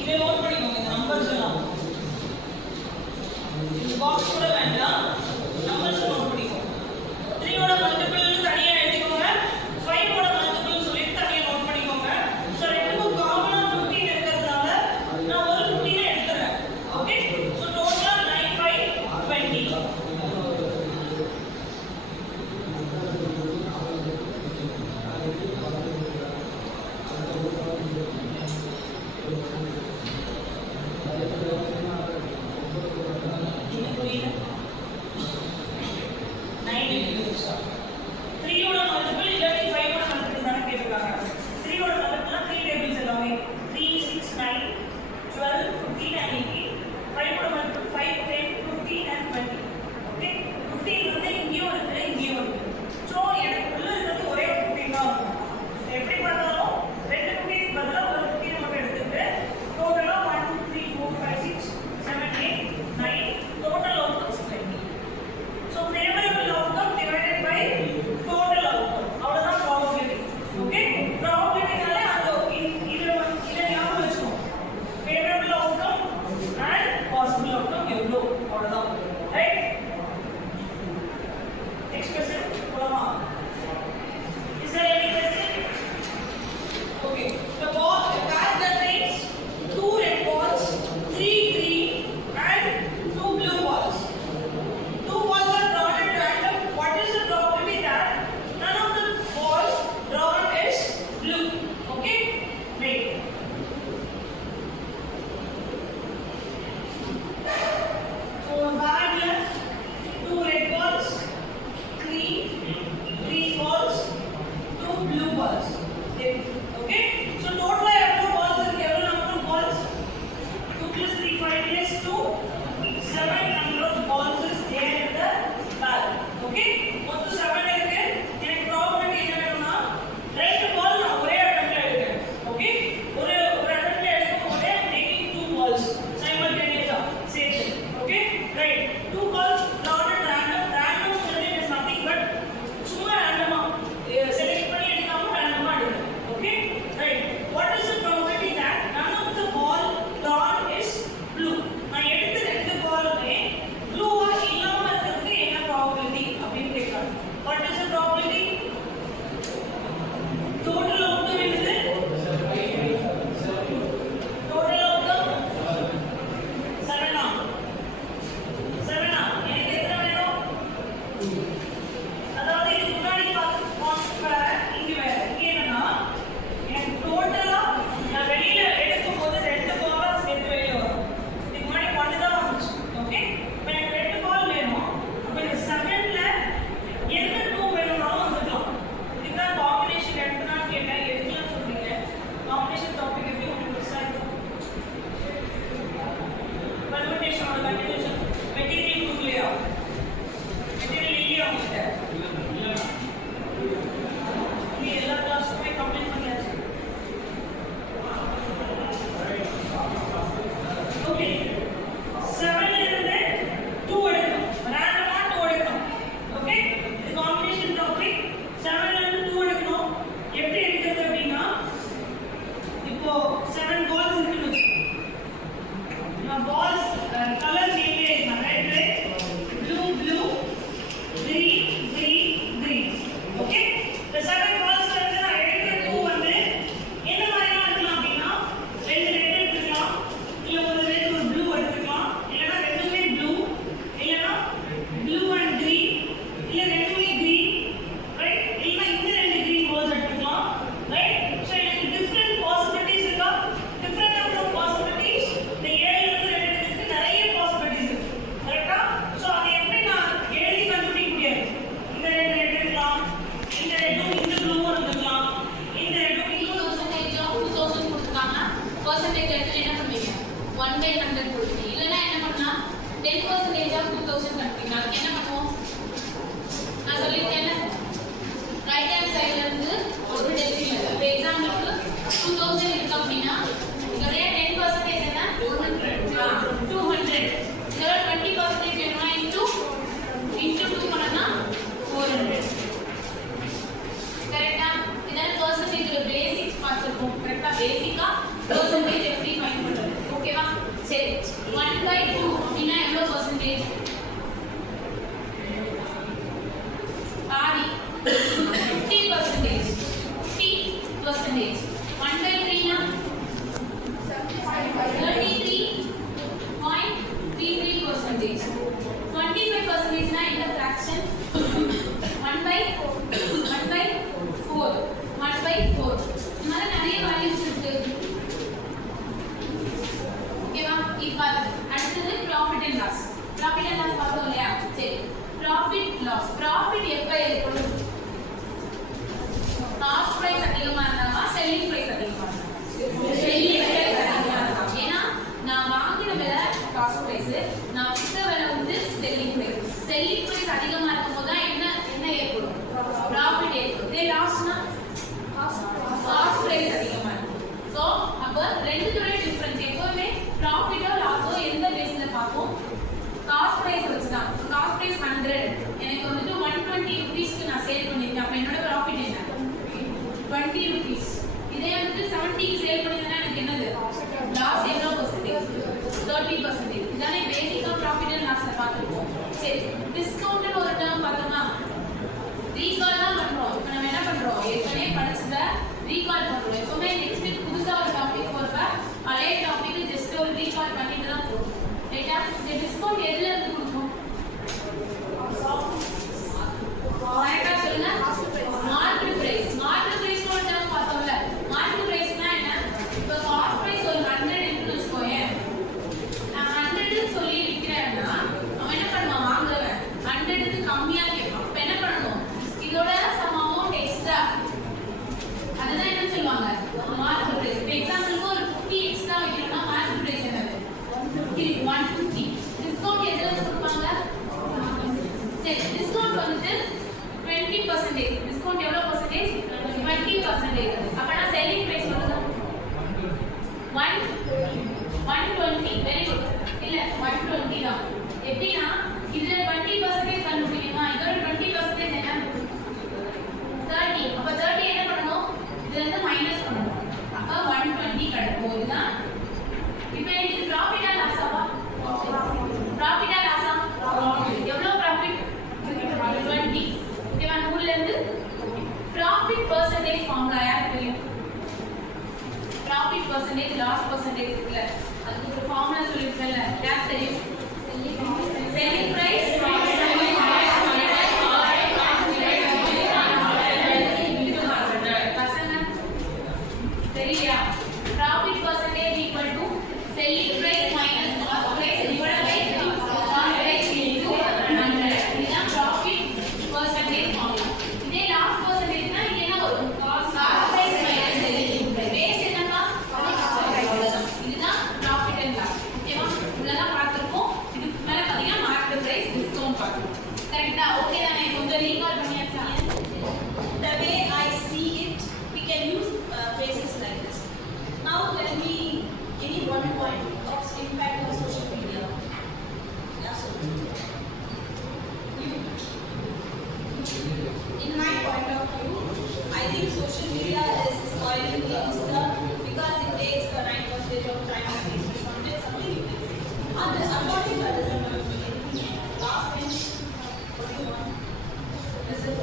இதை நோட் பண்ணிக்கோங்க. இந்த நம்பர்ஸ் எல்லாம் இந்த பாக்ஸ் கூட வேண்டாம். நம்பர்ஸ் நோட் பண்ணிக்கோங்க. 3 ஓட மல்டிபிள் தனியா எழுதிக்கோங்க. 5 ஓட மல்டிபிள் சொல்லிட்டு தனியா நோட் பண்ணிக்கோங்க. சோ ரெண்டுக்கும் காமனா 15 இருக்கிறதுனால நான் ஒரு 15 எடுத்துறேன். ஓகே, சோ டோட்டலா 9 by 20. Correct? Then percentage பேசிக்கா பெர்சன்டேஜ் எப்படி ஃபைண்ட் பண்றது ஓகேவா சரி 1/2 அப்படினா எவ்வளவு பெர்சன்டேஜ் பாதி 50% 50% 1/3 னா 33.33%. 25% னா என்ன fraction 1/4 இந்த மாதிரி நிறைய வேல்யூஸ் இருக்கு ஓகேவா இப்போ அடுத்தது profit and loss பார்த்தோம் இல்லையா சரி profit எப்ப ஏற்படும் காஸ்ட் பிரைஸ் அதிகமா இருந்தாமா செல்லிங் பிரைஸ் அதிகமா இருந்தாமா செல்லிங் பிரைஸ் அதிகமா இருந்தா ஏன்னா நான் வாங்கின விலை காஸ்ட் பிரைஸ் நான் வித்த விலை வந்து செல்லிங் பிரைஸ் அதிகமா இருக்கும்போது தான் என்ன ஏற்படும் ப்ராஃபிட் ஏற்படும் இதே லாஸ்னா காஸ்ட் பிரைஸ் அதிகமா இருக்கும் சோ அப்ப ரெண்டுத்தோட டிஃபரன்ஸ் எப்பவுமே ப்ராஃபிட்டோ லாஸோ எந்த பேஸ்ல பார்ப்போம் காஸ்ட் பிரைஸ் வச்சுதான் காஸ்ட் பிரைஸ் 100 எனக்கு வந்துட்டு 120 ரூபீஸ்க்கு நான் சேல் பண்ணிருக்கேன் அப்ப என்னோட ப்ராஃபிட் என்ன 20 ரூபீஸ் இதே வந்துட்டு 70 க்கு சேல் பண்ணிருந்தா எனக்கு என்னது லாஸ் எவ்வளவு பர்சன்டேஜ் 30% இதானே பேசிக்கா ப்ராஃபிட் அண்ட் லாஸ்ல பார்த்துருக்கோம் சரி டிஸ்கவுண்ட் ஒரு டேர்ம் பார்த்தோமா ரீகால் தான் பண்றோம் இப்போ நம்ம என்ன பண்றோம் ஏற்கனவே படிச்சத ரீகால் பண்றோம் எப்பவுமே நெக்ஸ்ட் புதுசா ஒரு டாபிக் போறப்ப பழைய டாபிக் ஜஸ்ட் ஒரு ரீகால் பண்ணிட்டு தான் போறோம் ரைட்டா இந்த டிஸ்கவுண்ட் எதுல இருந்து கொடுக்கும் கரெக்ட்டா சொல்லுங்க மார்க்கெட் பிரைஸ் ஒரு டேர்ம் பார்த்தோம்ல மார்க்கெட் பிரைஸ்னா என்ன இப்போ காஸ்ட் பிரைஸ் ஒரு 100 இருக்குன்னு வெச்சுக்கோயேன் நான் 100 ன்னு சொல்லி விக்கிறேன்னா அவன் என்ன பண்ணுவான் வாங்குறவன் 100 க்கு கம்மியா கேட்பான் அப்ப என்ன பண்ணணும் இதோட சம் அமௌண்ட் எக்ஸ்ட்ரா அதுதான் என்ன சொல்லுவாங்க மார்க்கெட் பிரைஸ் இப்போ எக்ஸாம்பிளுக்கு ஒரு 50 எக்ஸ்ட்ரா வைக்கணும்னா மார்க்கெட் பிரைஸ் என்னது 150 டிஸ்கவுண்ட் எதுல கொடுப்பாங்க சரி டிஸ்கவுண்ட் வந்துட்டு 20% டிஸ்கவுண்ட் எவ்வளவு பர்சன்டேஜ் 20% அப்பனா செல்லிங் பிரைஸ் எவ்வளவு 120 வெரி குட் இல்ல 120 தான் எப்படினா இதுல 20% கண்டுபிடிக்கணுமா இதோட 20% என்ன 30 அப்ப 30 என்ன பண்ணனும் இதுல இருந்து மைனஸ் பண்ணனும் அப்ப 120 கிடைக்கும் இதுதான் இப்போ எனக்கு ப்ராஃபிட்டா லாஸாவா ப்ராஃபிட்டா லாஸா எவ்வளவு ப்ராஃபிட் 20 ஓகேவா 100 ல இருந்து ப்ராஃபிட் பெர்சன்டேஜ் ஃபார்முலா யாருக்கு தெரியும் ப்ராஃபிட் பெர்சன்டேஜ் லாஸ் பெர்சன்டேஜ் இருக்குல அதுக்கு ஒரு ஃபார்முலா சொல்லிருக்கேன்ல யாருக்கு தெரியும் செல்லிங் பிரைஸ் சரியா profit percentage equal to selling price minus cost price divided by cost price into 100 இதுதான் ப்ராஃபிட் பெர்சன்டேஜ் ஃபார்முலா இதே லாஸ் பெர்சன்டேஜ்னா இங்க என்ன வரும் cost price minus selling price base என்னன்னா அவ்வளவுதான் இதுதான் ப்ராஃபிட் அண்ட் லாஸ் ஓகேவா இதெல்லாம் பார்த்திருக்கோம் இதுக்கு மேல பாத்தீங்கன்னா மார்க்கெட் பிரைஸ் டிஸ்கவுண்ட் பார்க்கணும் கரெக்ட்டா ஓகே தானே கொஞ்சம் ரீகால் பண்ணியாச்சா The way I see it, we can use phrases like this. Now tell me any one point of impact of social media. Yeah, so in my point of view, I think social media is spoiling the Insta because it takes the 9% of time and takes content, something you can say. According to anything last bench, what do you want? Is it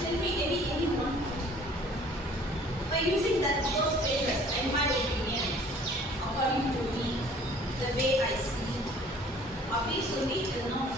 tell me any one. By using those phrases, in my opinion, according to me, the way I see it, obviously it is not.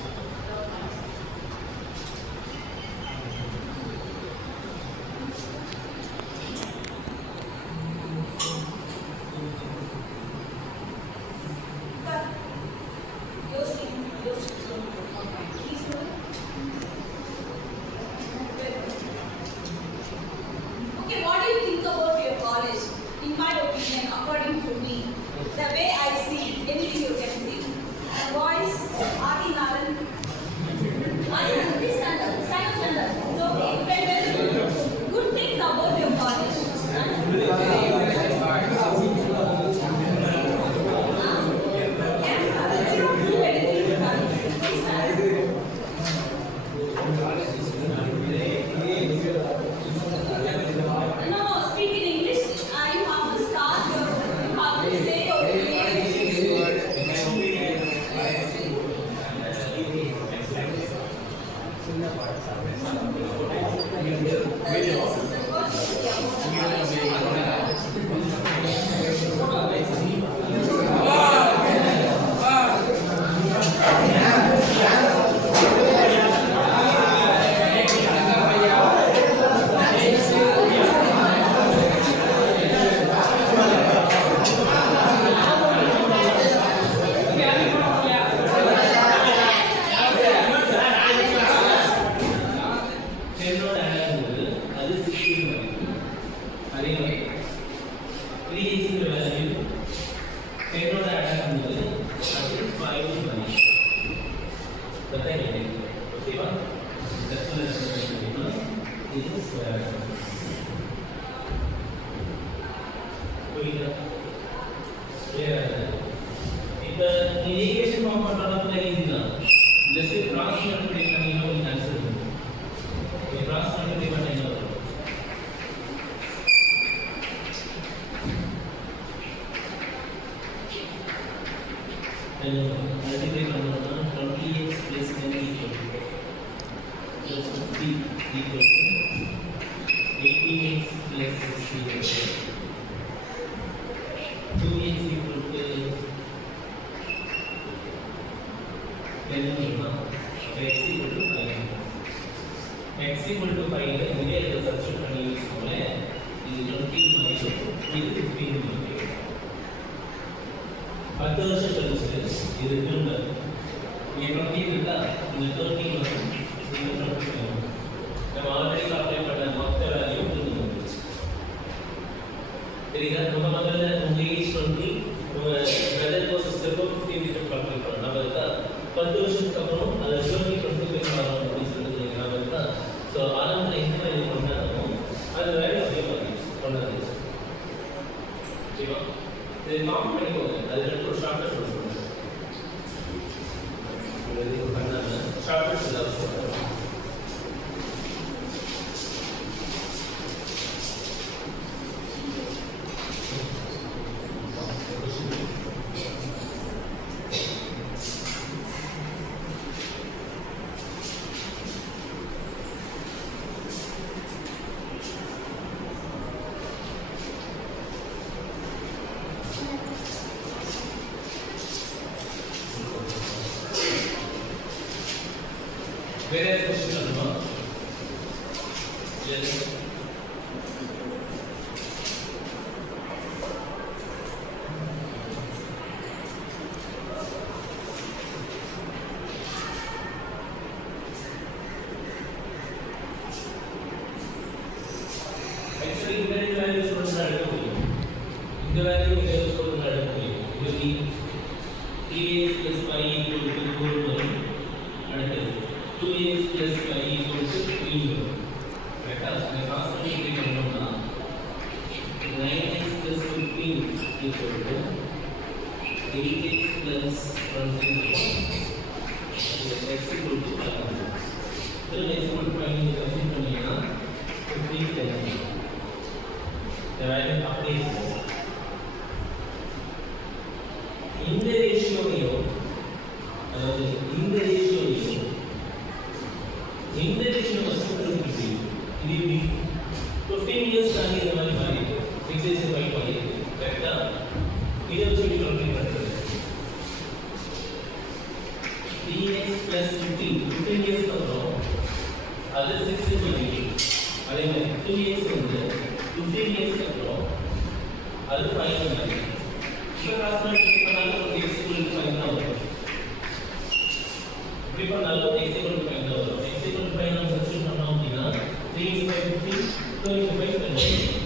X